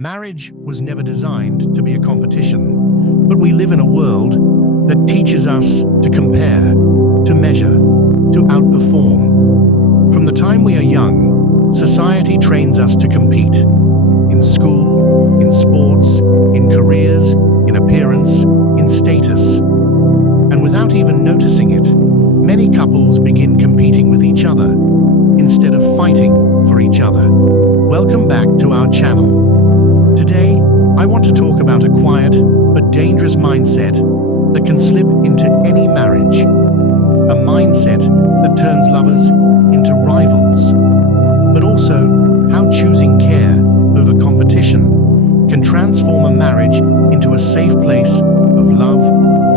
Marriage was never designed to be a competition, but we live in a world that teaches us to compare, to measure, to outperform. From the time we are young, society trains us to compete in school, in sports, in careers, in appearance, in status. And without even noticing it, many couples begin competing with each other instead of fighting for each other. Welcome back to our channel. Today, I want to talk about a quiet but dangerous mindset that can slip into any marriage. A mindset that turns lovers into rivals, but also how choosing care over competition can transform a marriage into a safe place of love,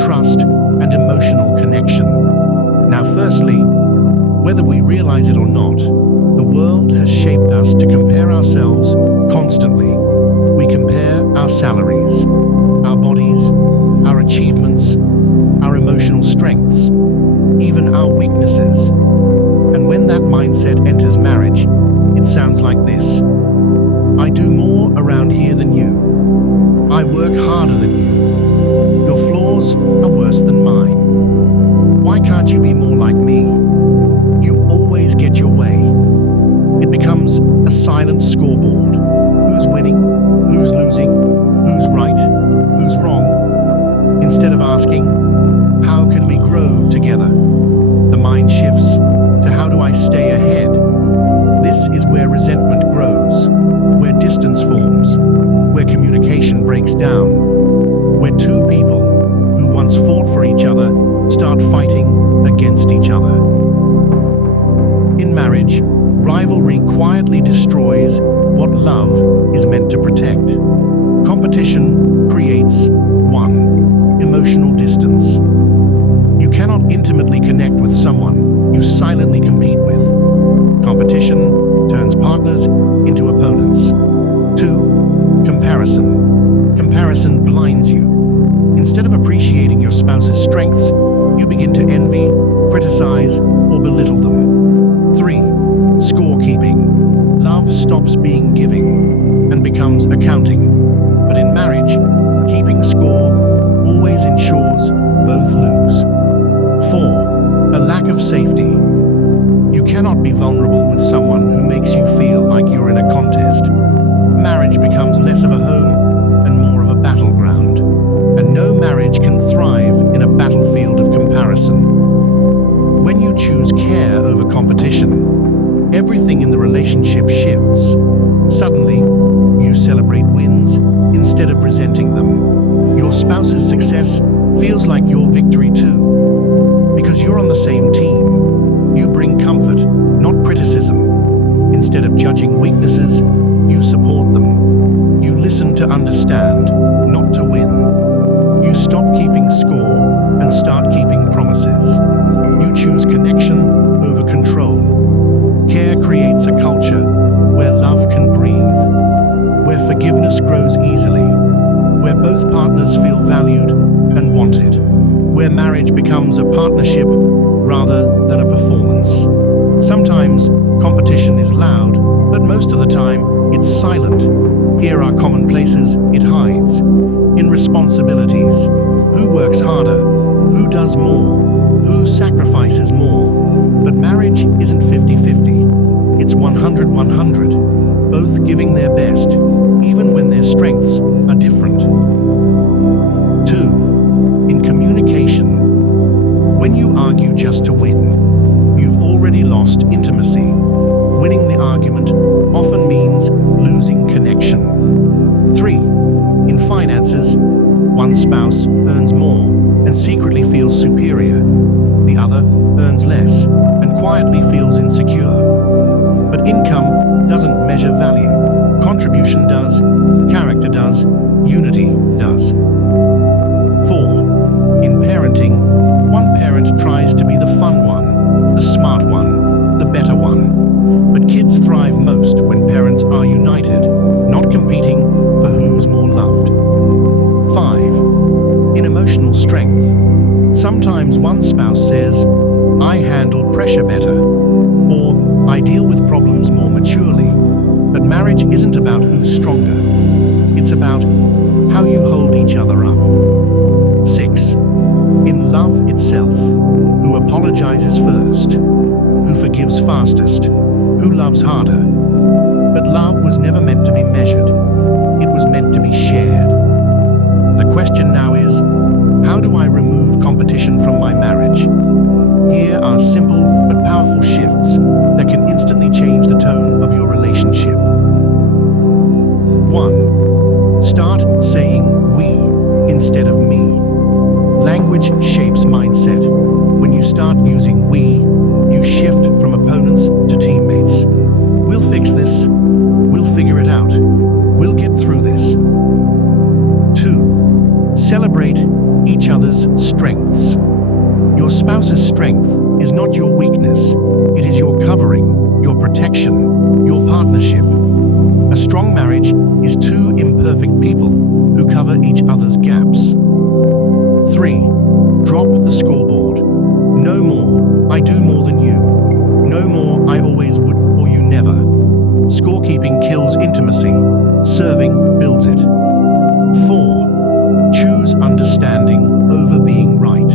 trust, and emotional connection. Now, firstly, whether we realize it or not, the world has shaped us to compare ourselves constantly. We compare our salaries, our bodies, our achievements, our emotional strengths, even our weaknesses. And when that mindset enters marriage, it sounds like this: I do more around here than you. I work harder than you. Your flaws are worse than mine. Why can't you be more like me? You always get your way. It becomes a silent scoreboard. Who's winning? Who's losing? Who's right? Who's wrong? Instead of asking, how can we grow together? The mind shifts to how do I stay ahead? This is where resentment grows, where distance forms, where communication breaks down, where two people who once fought for each other start fighting against each other. In marriage, rivalry quietly destroys what love is meant to protect. Competition creates emotional distance. You cannot intimately connect with someone you silently compete with. Competition turns partners into opponents. 2. Comparison. Comparison blinds you. Instead of appreciating your spouse's strengths, you begin to envy, criticize, or belittle them. 3. Scorekeeping. Love stops being giving and becomes accounting. But in marriage, keeping score always ensures both lose. 4. A lack of safety. You cannot be vulnerable with someone who makes you feel like you're in a contest. Marriage becomes less of a home and more of a battleground. And no marriage can thrive in a battlefield of comparison. When you choose care over competition, everything in the relationship shifts. Suddenly, you celebrate wins instead of resenting them. Your spouse's success feels like your victory too. Because you're on the same team, you bring comfort, not criticism. Instead of judging weaknesses, you support them. You listen to understand, not to win. You stop keeping score and start keeping promises. You choose connection over control. Care creates a culture where love can breathe, where forgiveness grows easily, where both partners feel valued and wanted, where marriage becomes a partnership rather than a performance. Sometimes competition is loud, but most of the time it's silent. Here are common places it hides. In responsibilities. Who works harder? Who does more? Who sacrifices more? But marriage isn't 50-50. It's 100-100, both giving their best, even when their strengths are different. 2. In communication. When you argue just to win, you've already lost intimacy. Winning the argument often means losing connection. 3. In finances, one spouse earns more and secretly feels superior. The other earns less and quietly feels insecure. But income doesn't measure value. Contribution does, character does, unity does. 4. In parenting, one parent tries to be the fun one, the smart one, the better one. But kids thrive most when parents are united, not competing for who's more loved. 5. In emotional strength. Sometimes one spouse says, I handle pressure better, or I deal with problems more maturely. But marriage isn't about who's stronger. It's about how you hold each other up. 6. In love itself, who apologizes first, who forgives fastest, who loves harder. But love was never meant to be measured. It was meant to be shared. The question now is, how do I remove competition from my marriage? Here are simple but powerful shifts that can instantly change the tone of your relationship. 1. Start saying we instead of me. Language shapes mindset. When you start using we, you shift from opponents to teammates. We'll fix this. We'll figure it out. We'll get through this. 2. Celebrate each other's strengths. Your spouse's strength is not your weakness. It is your covering, your protection, your partnership. A strong marriage is two imperfect people who cover each other's gaps. 3. Drop the scoreboard. No more, I do more than you. No more, I always would or you never. Scorekeeping kills intimacy. Serving builds it. 4. Choose understanding over being right.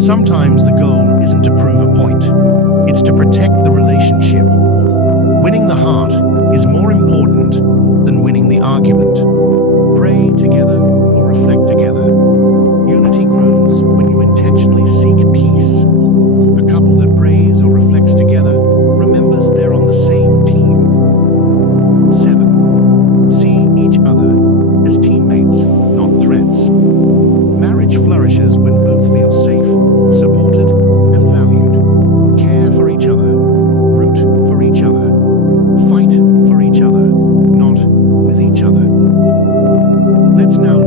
Sometimes the goal isn't to prove a point. It's to protect the relationship. Winning the heart is more important than winning the argument. Pray together or reflect together. Unity grows when you intentionally seek peace. A couple that prays or reflects together remembers they're on the same team. 7. See each other as teammates, not threats. Marriage flourishes when both feel safe, supported, and valued. Care for each other. Root for each other. Fight for each other, not with each other. Let's now